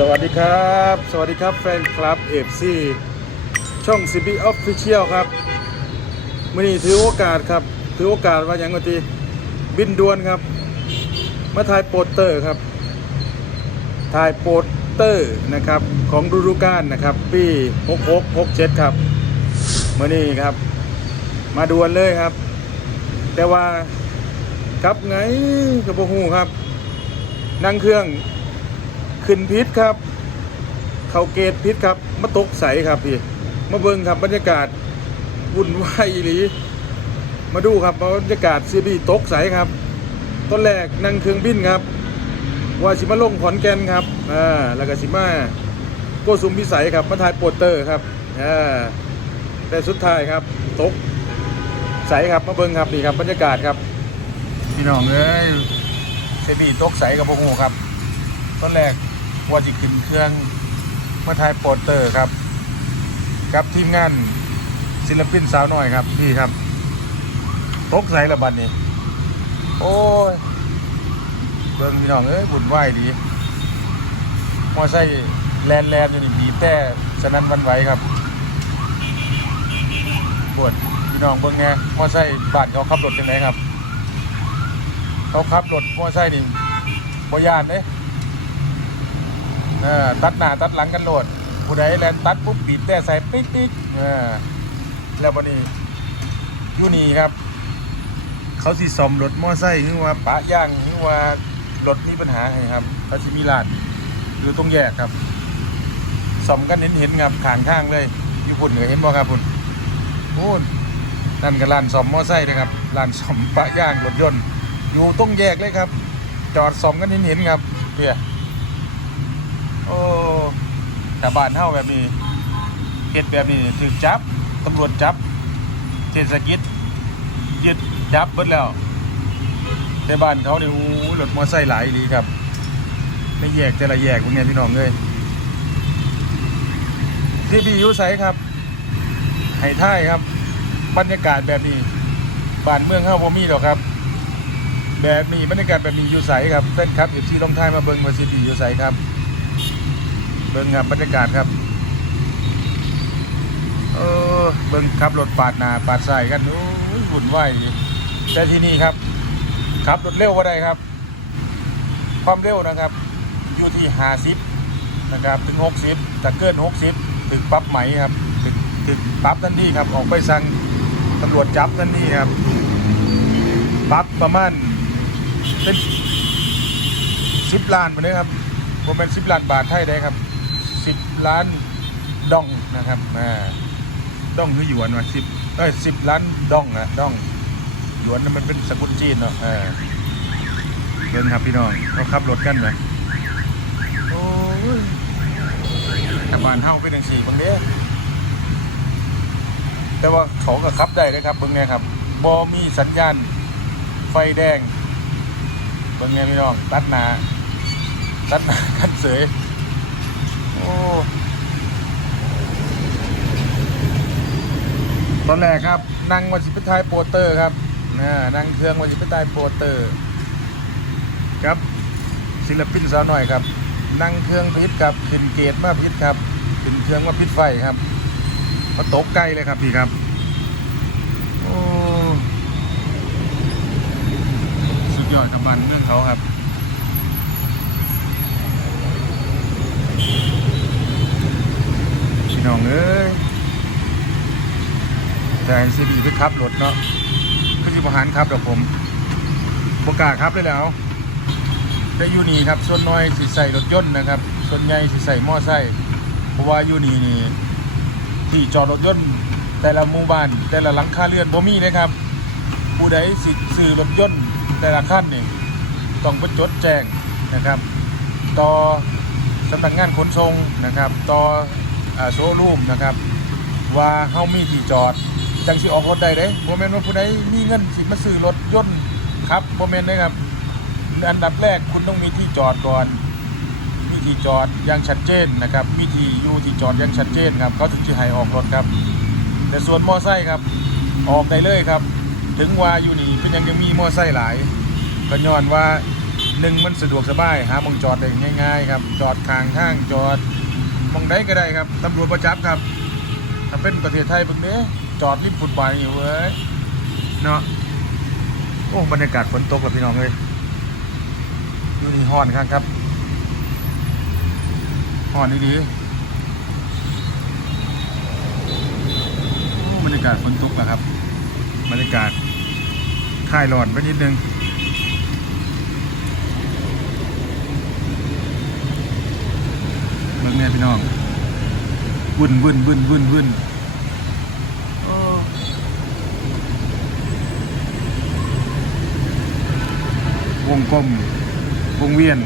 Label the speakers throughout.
Speaker 1: สวัสดีครับ สวัสดีครับแฟนคลับเอฟซีช่อง CB Official ครับมื่อนี้ถือโอกาสครับ ถือโอกาสว่าอย่างกทีบินด่วนครับ มาถ่ายโปสเตอร์ครับ ถ่ายโปสเตอร์นะครับ ของฤดูกาลนะครับ ปี66 67 ครับมื่อนี้ครับ มาด่วนเลยครับ แต่ว่าครับไงกับโบหูครับ นั่งเครื่อง ขึ้นพิษครับ เขาเกตพิษครับมาตกใสครับพี่มาเบิ่งครับบรรยากาศวุ่นวายอีหลีมาดูครับบรรยากาศซีบีตกใสครับตอนแรกนั่งเครื่องบินครับว่าสิมาลงขอนแก่นครับอ่าแล้วก็สิมาโกสุมพิสัยครับมาถ่ายโปสเตอร์ครับอ่าแต่สุดท้ายครับตกใสครับมาเบิ่งครับนี่ครับบรรยากาศครับพี่น้องเอ้ยซีบีตกใสกับพวกหูครับตอนแรก ว่าจะขึ้นเครื่องมาถ่ายโปสเตอร์ครับ กับทีมงานศิลปินสาวน้อยครับนี่ครับตกใส่ระบัดนี้โอ้ยเบิ่งพี่น้องเอ้ยบุญไหวดีมอไซค์แลนแลนอยู่นี่บีแต่สนั่นวันไหวครับปวดพี่น้องเบิ่งไงมอไซค์บ้านเขาขับรถยังไงครับ เขาขับรถมอไซค์นี่บ่ยานเด้ เออตัดหน้าตัดหลังกันโหลดผู้ใดแลนตัดปุ๊บบีบแต่ใส่ปิ๊กปิ๊กเออแล้ววันนี้ยูนี่ครับ เขาสิซ่อมรถมอไซค์หรือว่าปะย่างหรือว่ารถมีปัญหาให้ครับเขาสิมีร้านอยู่ตรงแยกครับซ่อมกันเห็นเห็นครับขางข้างเลยอยู่พุ่นเหนือเห็นบ่ครับพุ่นพุ่นนั่นก็ร้านซ่อมมอไซค์นะครับร้านซ่อมปะย่างรถยนต์ อยู่ตรงแยกเลยครับ จอดซ่อมกันเห็นเห็นครับเพื่อ โอ้แต่บ้านเฮาแบบนี้เฮ็ดแบบนี้ถึกจับตำรวจจับเทศกิจยึดจับเบิดแล้วในบ้านเขาเนี่โอ้ยรถมอไซค์หลายดีครับไม่แยกแต่ละแยกพวกเนี้ยพี่น้องเลยที่พี่ยุไสครับให้ท่ายครับ บรรยากาศแบบนี้บ้านเมืองเฮาบ่มีหรอกครับ แบบนี้บรรยากาศแบบนี้ยู่ไสครับแฟนคลับ FC ลองทายมาเบิ่งว่าสิพี่อยู่ไสครับ เบิ่งครับบรรยากาศครับเออเบิ่งขับรถปาดหนาปาดใส่กันโอ้ยวุ่นวายดีแต่ที่นี่ครับขับรถเร็วก็ได้ครับ ความเร็วนะครับ อยู่ที่50นะครับ ถึง60แต่เกิน60ถึงปั๊บไหมครับถึงถึงปั๊บทันทีครับ ออกไปสั่งตำรวจจับทันทีครับปั๊บประมาณเป็น10ล้านไปเลยครับผมเป็นสิบล้านบาทไทยได้ครับ สิบล้านดองนะครับอ่าดองคือหยวนวะสิบเอ้ยสิบล้านดองอะดองหยวนนั่นมันเป็นสกุลจีนเนาะอ่าเดินครับพี่น้องเขาขับรถกันไหมโอ้ยแต่บ้านเฮาเป็นอย่างสี่บางเนี้ยแต่ว่าเขาก็ขับได้เลยครับเบิ่งไงครับบอมีสัญญาณ ไฟแดงเบิ่งไงพี่น้อง ตัดหนา ตัดหนากันเสย โอ้ตอนแรกครับนั่งวันสิบทายโปสเตอร์ครับนะนั่งเครื่องวันสิบทายโปสเตอร์ ครับศิลปินสาวหน่อยครับ นั่งเครื่องพิษครับขึ้นเกตมาพิษครับขึ้นเครื่องมาพิษไฟครับมาตกใกล้เลยครับพี่ครับโอ้สุดยอดกับมันเรื่องเขาครับ น้องเอ้ยแต่เห็นซีดีไปขับรถเนาะก็ที่บริหารครับเดี๋ยวผมบกล้าศครับเลยแล้วแต่อยูนี่ครับส่วนน้อยสิใส่รถยนต์นะครับ ส่วนใหญ่สิใส่มอไซค์เพราะว่าอยูนี่นี่ที่จอดรถยนต์ แต่ละหมู่บ้าน แต่ละหลังคาเรือนบ่มีนะครับ ผู้ใดสิซื้อรถยนต์แต่ละคันนี่ต้องไปจดแจ้งนะครับ ต่อสำนักงานขนส่งนะครับ ต่อ โชว์รูมนะครับ ว่าเฮามีที่จอด จังสิออกรถได้เด้บ่แม่นว่าผู้ใดมีเงินสิมาซื้อรถยนต์ครับบ่แม่นเด้ครับ อันดับแรกคุณต้องมีที่จอดก่อน มีที่จอดอย่างชัดเจนนะครับ มีที่อยู่ที่จอดอย่างชัดเจนครับ เขาถึงจะให้ออกรถครับ แต่ส่วนมอไซค์ครับ ออกได้เลยครับ ถึงว่าอยู่นี่เป็นยังยังมีมอไซค์หลายก็ย้อนว่าหนึ่งมันสะดวกสบายหาหมองจอดได้ง่าย ๆ ครับ จอดข้างทางจอด มองใดก็ได้ครับตำรวจประจับครับถ้าเป็นประเทศไทยบิ่งเด้จอดริมฟุตบาทนี่เว้ยเนาะโอ้บรรยากาศฝนตกแล้วพี่น้องเอ้ยอยู่นี่ฮ้อนครับครับฮ้อนดีๆโอ้บรรยากาศฝนตกแล้วครับ บรรยากาศคลายร้อนไปนิดนึง เบิ่งแม่พี่น้องวุ่นวุ่นวุ่นวุ่นวุ่นโอ้วงกลมวงเวียน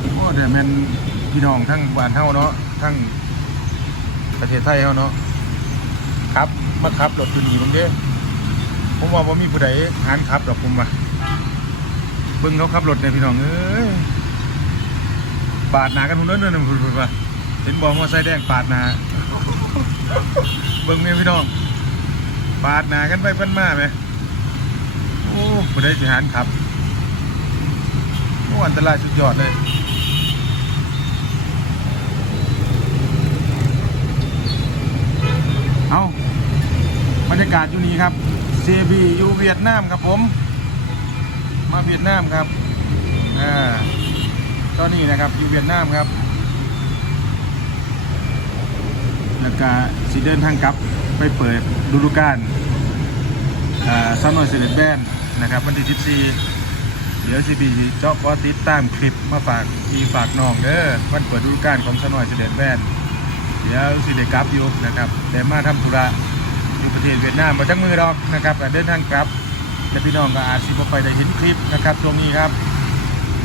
Speaker 1: โอ้แต่แม่นพี่น้องทั้งบ้านเฮาเนาะทั้งประเทศไทยเฮาเนาะครับมาขับรถอยู่นี่เบิ่งเด้ผมว่าบ่มีผู้ใดหานขับดอกผมว่าเบิ่งเขาขับรถเนี่ยพี่น้องเอ้ย ปาดหนากันหุ่นเนินๆพุ่นๆว่าเห็นบอกว่าไซแดงปาดหนาเบิ่งเนี่ยพี่น้อง ปาดหนากันไปเพิ่นมาไหมโอ้บ่ได้สิหารขับอันตรายสุดยอดเลยเอาบรรยากาศอยู่นี้ครับ CB อยู่เวียดนามครับผม มาเวียดนามครับอ่า ตอนนี้นะครับอยู่เวียดนามครับ แล้วก็สิเดินทางกลับไปเปิดฤดูกาลอ่าซัมเมอร์เซเลตแบนนะครับวันที่14เดี๋ยวสิบีเจาะขอติดตามคลิปมาฝากพี่ฝากน้องเด้อวันเปิดฤดูกาลของซัมเมอร์เซเลตแบนเดี๋ยวสิได้กลับอยู่นะครับแต่มาทำธุระอยู่ประเทศเวียดนามมาจังมือดอกนะครับเดินทางกลับแต่พี่น้องก็อาจสิบ่ค่อยได้เห็นคลิปนะครับช่วงนี้ครับ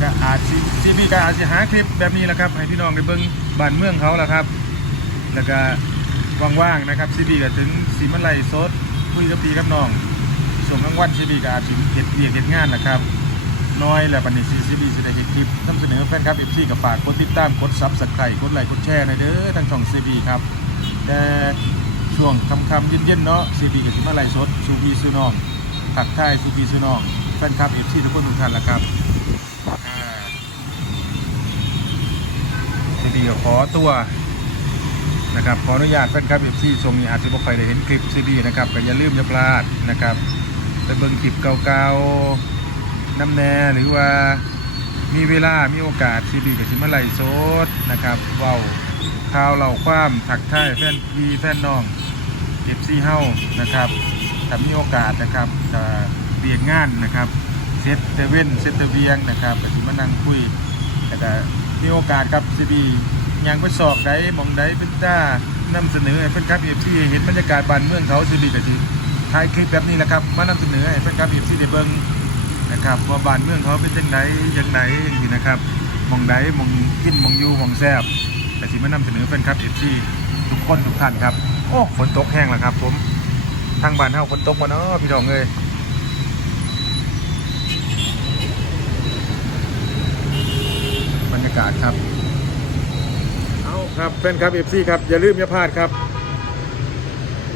Speaker 1: ก็อาจสิ ซีบีก็อาจจะหาคลิปแบบนี้แหละครับ ให้พี่น้องได้เบิ่งบ้านเมืองเขาแหละครับ แล้วก็ว่างๆนะครับซีบีก็ถึงสีมันไลฟ์สดคุยกับพี่กับน้องส่วนกลางวันซีบีก็อาจจะเฮ็ดเวียกเฮ็ดงานนะครับน้อยแล้วบัดนี้ซีบีสิได้เฮ็ดคลิปนำเสนอแฟนคลับ FC ก็ฝากกดติดตามกด Subscribe กดไลค์กดแชร์หน่อยเด้อทางช่องซีบีครับแต่ช่วงค่ำๆเย็นๆเนาะซีบีก็สิมาไลฟ์สดสู่พี่สู่น้องทักไทยสู่พี่สู่น้องแฟนคลับ FC ทุกคนทุกท่านละครับ ซีดีก็ขอตัวนะครับขออนุญาตแฟนคลับเอฟซีช่วงนี้อาจจะไม่ค่อยได้เห็นคลิปซีดีนะครับก็อย่าลืมอย่าพลาดนะครับไปเบิ่งคลิปเก่าๆน้ำแน่หรือว่ามีเวลามีโอกาสซีดีกับสิมาไลโซดนะครับเว้าข่าวเหล่าความถักทายแฟนพีแฟนน้องเอฟซีเฮานะครับถ้ามีโอกาสนะครับจะเบียกงานนะครับเซตเตเว่นเซตเตเวียงนะครับก็สิมานั่งคุยแล้วก็ มีโอกาสกับซีบียังไปสอบได้มองได้เป็นจ้านำเสนอให้เพื่อนครับเอฟซีเห็นบรรยากาศบ้านเมืองเขาซีบีก็สิถ่ายคลิปแบบนี้แหละครับมานำเสนอให้เพื่อนครับเอฟซีได้เบิงนะครับว่าบ้านเมืองเขาเป็นจังไดยังไงอย่างนี้นะครับมองได้มองกินมองยูมองแซบแต่สิมานำเสนอเพื่อนครับเอฟซีทุกคนทุกท่านครับโอ้ฝนตกแห้งแล้วครับ ผมทางบ้านเฮาฝนตกมาเนาะพี่น้องเอ้ย รรยากาศครับ เอาครับแฟนครับเอฟซีครับ อย่าลืมอย่าพลาดครับ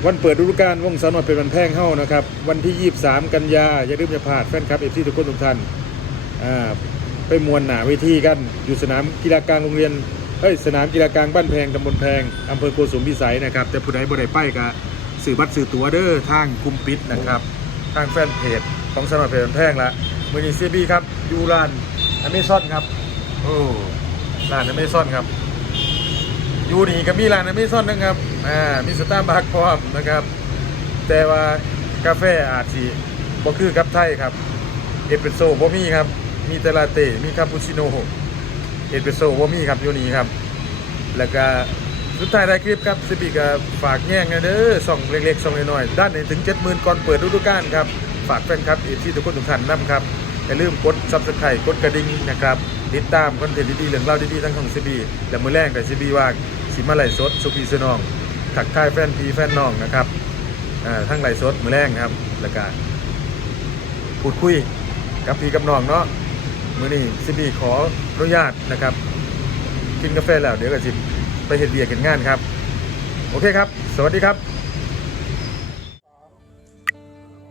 Speaker 1: วันเปิดฤดูกาลวงสาวน้อยเป็นวันแพร่งเข้านะครับ วันที่ 23 กันยาอย่าลืมอย่าพลาดแฟนครับเอฟซีทุกคนทุกท่านอ่าไปมวลหนาเวทีกัน อยู่สนามกีฬากลางโรงเรียนเอ้ยสนามกีฬากลางบ้านแพงตำบลแพงอำเภอโกสุมพิสัยนะครับ แต่ผู้ใดบ่ได้ไปก็สื่อบัตรสื่อตั๋วเด้อทางกลุ่มปิดนะครับ ทางแฟนเพจของสนามเพจวันแพงละมือนีซีบีครับยูรานอเมซอนครับ โอ้ร้านอเมซอนครับ อยู่นี่ก็มีร้านอเมซอนนะครับ อ่า มีสตาร์บัคพร้อมนะครับ แต่ว่ากาแฟอาจสิบ่คือกับไทยครับ เอสเปรสโซ่บ่มีครับ มีแต่ลาเต้ มีคาปูชิโน่เอสเปรสโซ่บ่มีครับอยู่นี่ครับ แล้วก็สุดท้ายได้คลิปครับสิบีก็ฝากแย่งนะเด้อส่องเล็กๆส่องน้อยๆด้านนี้ถึง70,000ก่อนเปิดฤดูกาลครับ ฝากแฟนครับเอที่ทุกคนทุกท่านนํครับอย่าลืมกด subscribe กดกระดิ่งนะครับ ติดตามคอนเทนต์ดีๆเรื่องเล่าดีๆทั้งของซีบีและมือแรงกับซีบีว่าสิมาไหลสดสุพีสนองถักทายแฟนพีแฟนน้องนะครับทั้งไหลสดมือแรงครับแล้วก็พูดคุยกับพี่กับน้องเนาะมือนี้ซีบีขออนุญาตนะครับกินกาแฟแล้วเดี๋ยวก็สิไปเห็ดเบียร์กันงานครับ โอเคครับ สวัสดีครับ